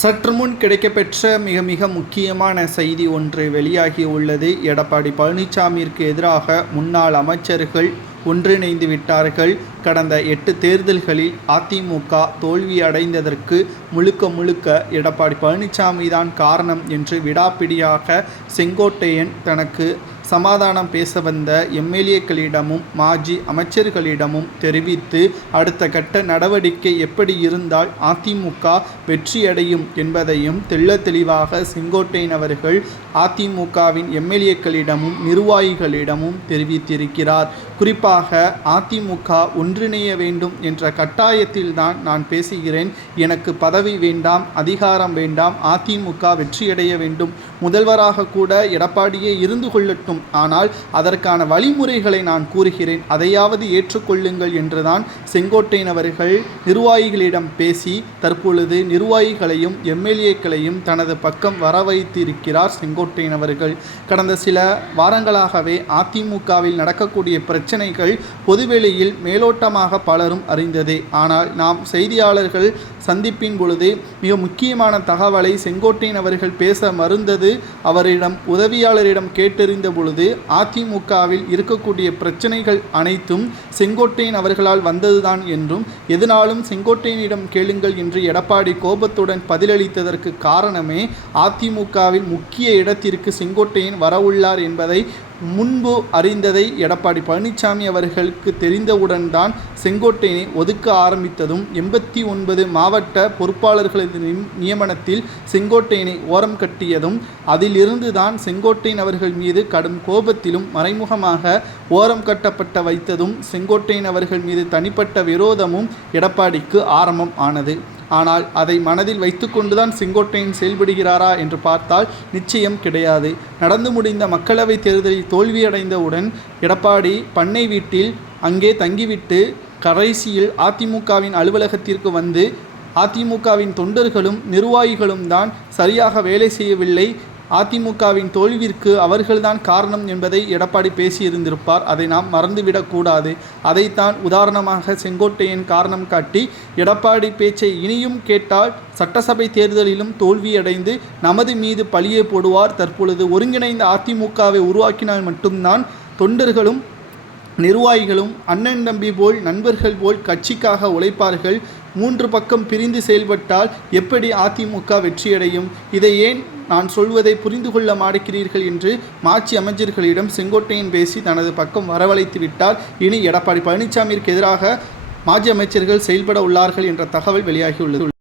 சற்று முன் கிடைக்கப்பெற்ற மிக மிக முக்கியமான செய்தி ஒன்று வெளியாகி உள்ளது. எடப்பாடி பழனிசாமிற்கு எதிராக முன்னாள் அமைச்சர்கள் ஒன்றிணைந்து விட்டார்கள். கடந்த எட்டு தேர்தல்களில் அதிமுக தோல்வி அடைந்ததற்கு முழுக்க முழுக்க எடப்பாடி பழனிசாமி தான் காரணம் என்று விடாப்பிடியாக செங்கோட்டையன் தனக்கு சமாதானம் பேச வந்த எம்எல்ஏக்களிடமும் மாஜி அமைச்சர்களிடமும் தெரிவித்து அடுத்த கட்ட நடவடிக்கை எப்படி இருந்தால் அதிமுக வெற்றியடையும் என்பதையும் தெள்ள தெளிவாக செங்கோட்டையன் அவர்கள் அதிமுகவின் எம்எல்ஏக்களிடமும் நிர்வாகிகளிடமும் தெரிவித்திருக்கிறார். குறிப்பாக அதிமுக ஒன்றிணைய வேண்டும் என்ற கட்டாயத்தில்தான் நான் பேசுகிறேன். எனக்கு பதவி வேண்டாம் அதிகாரம் வேண்டாம் அதிமுக வெற்றியடைய வேண்டும். முதல்வராக கூட எடப்பாடியே இருந்து கொள்ளட்டும். ஆனால் அதற்கான வழிமுறைகளை நான் கூறுகிறேன். அதையாவது ஏற்றுக்கொள்ளுங்கள் என்றுதான் செங்கோட்டையன் அவர்கள் நிர்வாகிகளிடம் பேசி தற்பொழுது நிர்வாகிகளையும் எம்எல்ஏக்களையும் தனது பக்கம் வர வைத்திருக்கிறார் செங்கோட்டையன் அவர்கள். கடந்த சில வாரங்களாகவே அதிமுகவில் நடக்கக்கூடிய பிரச்சனைகள் பொதுவெளியில் மேலோட்டமாக பலரும் அறிந்ததே. ஆனால் நாம் செய்தியாளர்கள் சந்திப்பின் பொழுது மிக முக்கியமான தகவலை செங்கோட்டையன் அவர்கள் பேச மறுந்தது அவரிடம் உதவியாளரிடம் கேட்டறிந்த பொழுது அதிமுகவில் இருக்கக்கூடிய பிரச்சனைகள் அனைத்தும் செங்கோட்டையன் அவர்களால் வந்ததுதான் என்றும் எதனாலும் செங்கோட்டையனிடம் கேளுங்கள் என்று எடப்பாடி கோபத்துடன் பதிலளித்ததற்கு காரணமே அதிமுகவில் முக்கிய இடத்திற்கு செங்கோட்டையன் வரவுள்ளார் என்பதை முன்பு அறிந்ததை எடப்பாடி பழனிசாமி அவர்களுக்கு தெரிந்தவுடன் தான் செங்கோட்டையனை ஒதுக்க ஆரம்பித்ததும் எண்பத்தி ஒன்பது மாவட்ட பொறுப்பாளர்களது நியமனத்தில் செங்கோட்டையனை ஓரம் கட்டியதும் அதிலிருந்து தான் செங்கோட்டையன் அவர்கள் மீது கடும் கோபத்திலும் மறைமுகமாக ஓரம் கட்டப்பட்ட வைத்ததும் செங்கோட்டையன் அவர்கள் மீது தனிப்பட்ட விரோதமும் எடப்பாடிக்கு ஆரம்பம் ஆனது. ஆனால் அதை மனதில் வைத்துக்கொண்டுதான் செங்கோட்டையன் செயல்படுகிறாரா என்று பார்த்தால் நிச்சயம் கிடையாது. நடந்து முடிந்த மக்களவைத் தேர்தலில் தோல்வியடைந்தவுடன் எடப்பாடி பண்ணை வீட்டில் அங்கே தங்கிவிட்டு கடைசியில் அதிமுகவின் அலுவலகத்திற்கு வந்து அதிமுகவின் தொண்டர்களும் நிர்வாகிகளும் தான் சரியாக வேலை செய்யவில்லை அதிமுகவின் தோல்விற்கு அவர்கள்தான் காரணம் என்பதை எடப்பாடி பேசியிருந்திருப்பார். அதை நாம் மறந்துவிடக்கூடாது அதைத்தான் உதாரணமாக செங்கோட்டையன் காரணம் காட்டி எடப்பாடி பேச்சை இனியும் கேட்டால் சட்டசபை தேர்தலிலும் தோல்வியடைந்து நமது மீது பழியை போடுவார். தற்பொழுது ஒருங்கிணைந்த அதிமுகவை உருவாக்கினால் மட்டும்தான் தொண்டர்களும் நிர்வாகிகளும் அண்ணன் தம்பி போல் நண்பர்கள் போல் கட்சிக்காக உழைப்பார்கள். மூன்று பக்கம் பிரிந்து செயல்பட்டால் எப்படி அதிமுக வெற்றியடையும்? இதை ஏன் நான் சொல்வதை புரிந்து கொள்ள மாடுக்கிறீர்கள் என்று மாட்சி அமைச்சர்களிடம் செங்கோட்டையன் பேசி தனது பக்கம் வரவழைத்து விட்டார் இனி எடப்பாடி பழனிசாமிற்கு எதிராக மாஜி அமைச்சர்கள் செயல்பட உள்ளார்கள் என்ற தகவல் வெளியாகியுள்ளது.